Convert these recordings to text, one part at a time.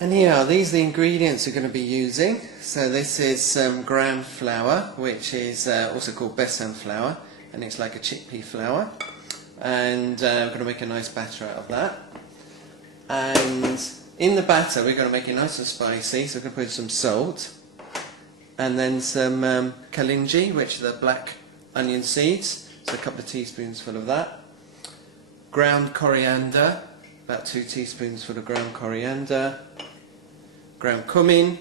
And here, these are the ingredients we're going to be using. So this is some gram flour, which is also called besan flour, and it's like a chickpea flour. And we're going to make a nice batter out of that. And in the batter, we're going to make it nice and spicy, so we're going to put some salt, and then some kalinji, which are the black onion seeds, so a couple of teaspoons full of that. Ground coriander, about 2 teaspoons full of ground coriander. Ground cumin.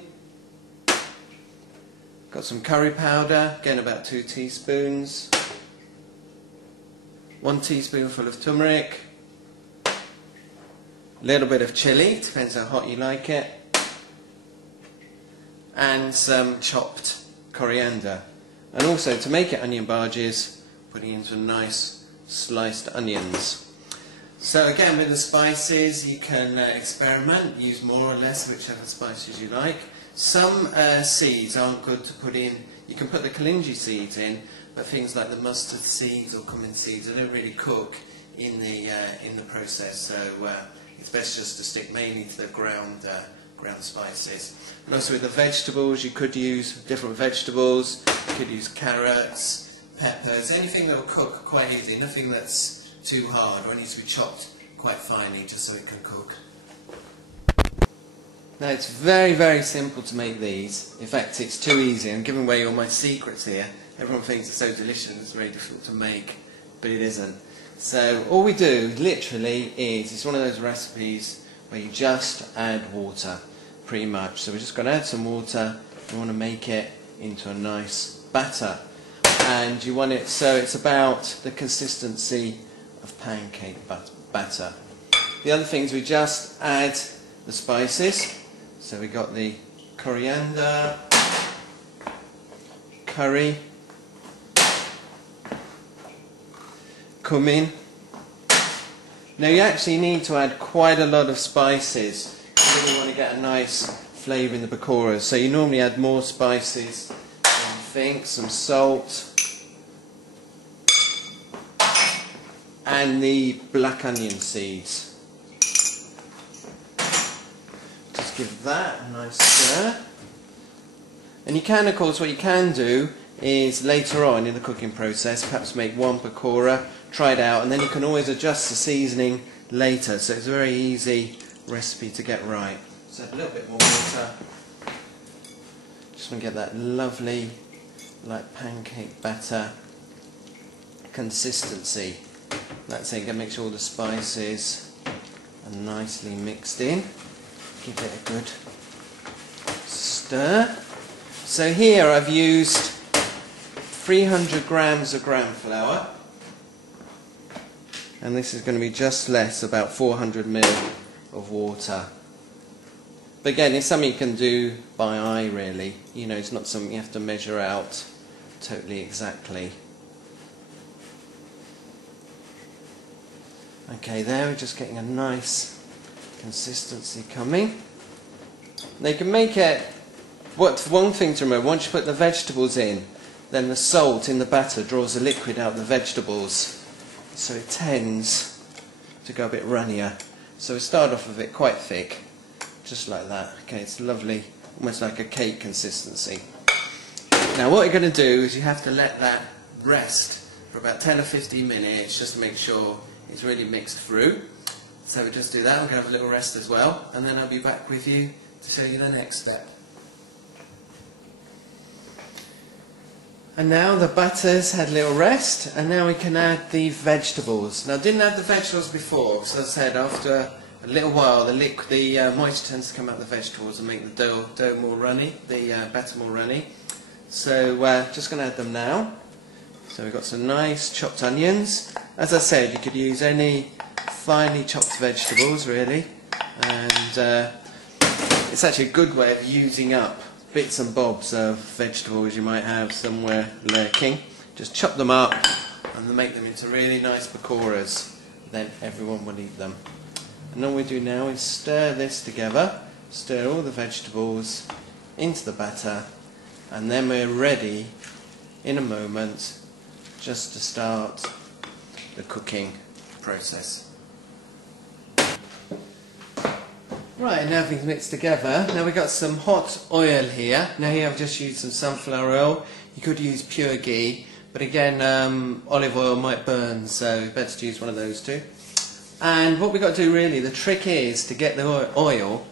Got some curry powder, again about 2 teaspoons. 1 teaspoonful of turmeric. A little bit of chilli, depends how hot you like it. And some chopped coriander. And also, to make it onion barges, putting in some nice sliced onions. So again, with the spices, you can experiment, use more or less whichever spices you like. Some seeds aren't good to put in. You can put the kalinji seeds in, but things like the mustard seeds or cumin seeds, they don't really cook in the process. So it's best just to stick mainly to the ground spices. And also with the vegetables, you could use different vegetables. You could use carrots, peppers, anything that will cook quite easily. Nothing that's too hard, or it needs to be chopped quite finely just so it can cook. Now it's very, very simple to make these. In fact, it's too easy. I'm giving away all my secrets here. Everyone thinks it's so delicious, it's very difficult to make, but it isn't. So all we do literally is, it's one of those recipes where you just add water, pretty much. So we're just going to add some water. We want to make it into a nice batter, and you want it so it's about the consistency of pancake batter. The other things, we just add the spices. So we got the coriander, curry, cumin. Now you actually need to add quite a lot of spices. You really want to get a nice flavour in the pakoras. So you normally add more spices than you think. Some salt. And the black onion seeds. Just give that a nice stir. And you can, of course, what you can do is later on in the cooking process, perhaps make 1 pakora, try it out, and then you can always adjust the seasoning later. So it's a very easy recipe to get right. So add a little bit more water. Just want to get that lovely, like pancake batter consistency. That's it, make sure all the spices are nicely mixed in. Give it a good stir. So here I've used 300 grams of gram flour, and this is going to be just less, about 400 ml of water. But again, it's something you can do by eye, really. You know, it's not something you have to measure out totally exactly. Okay, there we're just getting a nice consistency coming. Now you can make it, one thing to remember, once you put the vegetables in, then the salt in the batter draws the liquid out of the vegetables, so it tends to go a bit runnier. So we start off with it quite thick, just like that. Okay, it's lovely, almost like a cake consistency. Now what you're going to do is you have to let that rest for about 10 or 15 minutes, just to make sure it's really mixed through. So we'll just do that. We're going to have a little rest as well, and then I'll be back with you to show you the next step. And now the butter's had a little rest, and now we can add the vegetables. Now I didn't add the vegetables before, because as I said, after a little while the moisture tends to come out of the vegetables and make the dough more runny, the batter more runny. So just going to add them now. So we've got some nice chopped onions. As I said, you could use any finely chopped vegetables, really, and it's actually a good way of using up bits and bobs of vegetables you might have somewhere lurking. Just chop them up and then make them into really nice pakoras. Then everyone will eat them. And all we do now is stir this together, stir all the vegetables into the batter, and then we're ready in a moment just to start the cooking process. Right, now everything's mixed together. Now we've got some hot oil here. Now here I've just used some sunflower oil. You could use pure ghee, but again olive oil might burn, so better to use one of those two. And what we've got to do really, the trick is to get the oil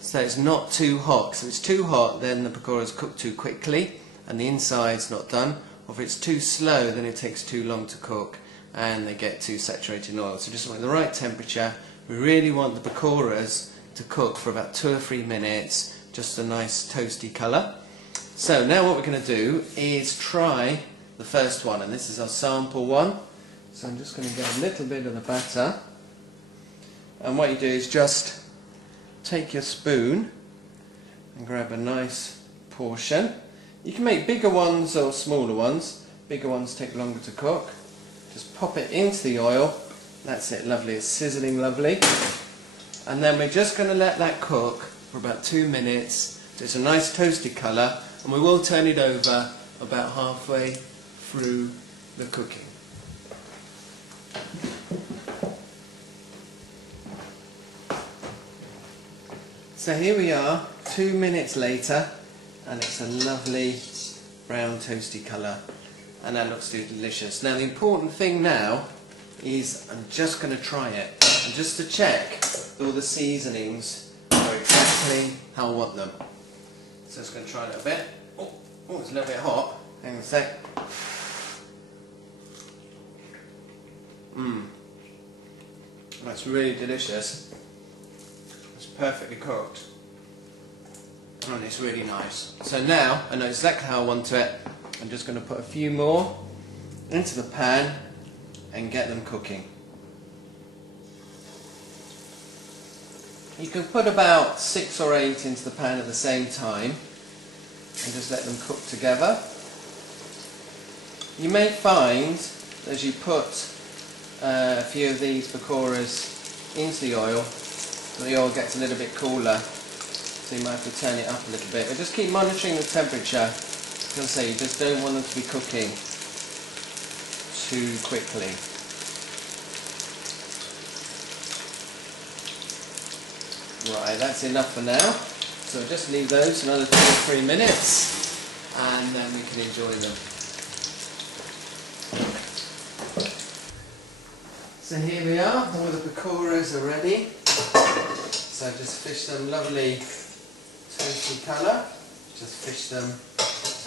so it's not too hot. So if it's too hot, then the pakoras cook too quickly and the inside's not done. Or if it's too slow, then it takes too long to cook and they get too saturated in oil. So just want the right temperature. We really want the pakoras to cook for about 2 or 3 minutes, just a nice toasty colour. So now what we're going to do is try the first one, and this is our sample one. So I'm just going to get a little bit of the batter, and what you do is just take your spoon and grab a nice portion. You can make bigger ones or smaller ones. Bigger ones take longer to cook. Just pop it into the oil. That's it, lovely, it's sizzling lovely. And then we're just going to let that cook for about 2 minutes. So it's a nice toasty colour, and we will turn it over about halfway through the cooking. So here we are, 2 minutes later, and it's a lovely brown toasty colour, and that looks delicious. Now the important thing now is I'm just going to try it, and just to check all the seasonings are exactly how I want them. So I'm just going to try it a bit. Oh, it's a little bit hot. Hang on a sec. That's really delicious. It's perfectly cooked. And it's really nice. So now I know exactly how I want it. I'm just going to put a few more into the pan and get them cooking. You can put about 6 or 8 into the pan at the same time and just let them cook together. You may find as you put a few of these pakoras into the oil gets a little bit cooler, so you might have to turn it up a little bit. But just keep monitoring the temperature. As I say, you just don't want them to be cooking too quickly. Right, that's enough for now. So just leave those another 2 or 3 minutes and then we can enjoy them. So here we are, all the pakoras are ready. So just fish them lovely toasty colour. Just fish them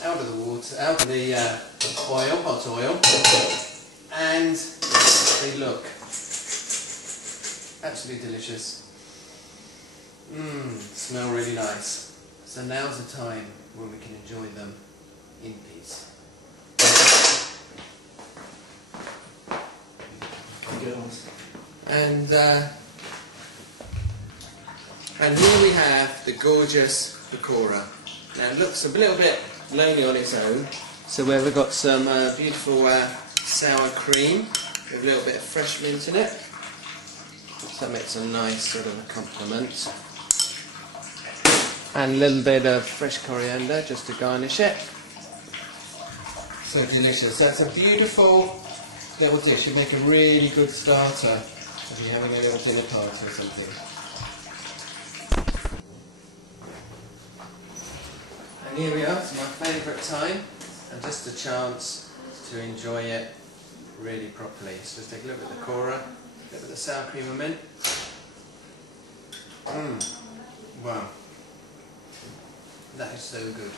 out of the water, out of the oil, hot oil, and they look absolutely delicious. Smell really nice. So now's the time when we can enjoy them in peace. And here we have the gorgeous pakora. Now it looks a little bit lonely on its own, so we've got some beautiful sour cream with a little bit of fresh mint in it. So that makes a nice sort of accompaniment. And a little bit of fresh coriander just to garnish it. So delicious. That's a beautiful little dish. You make a really good starter if you're having a little dinner party or something. And here we are, it's my favourite time, and just a chance to enjoy it really properly. So let's take a look at the pakora, a bit of the sour cream and mint. Wow. That is so good.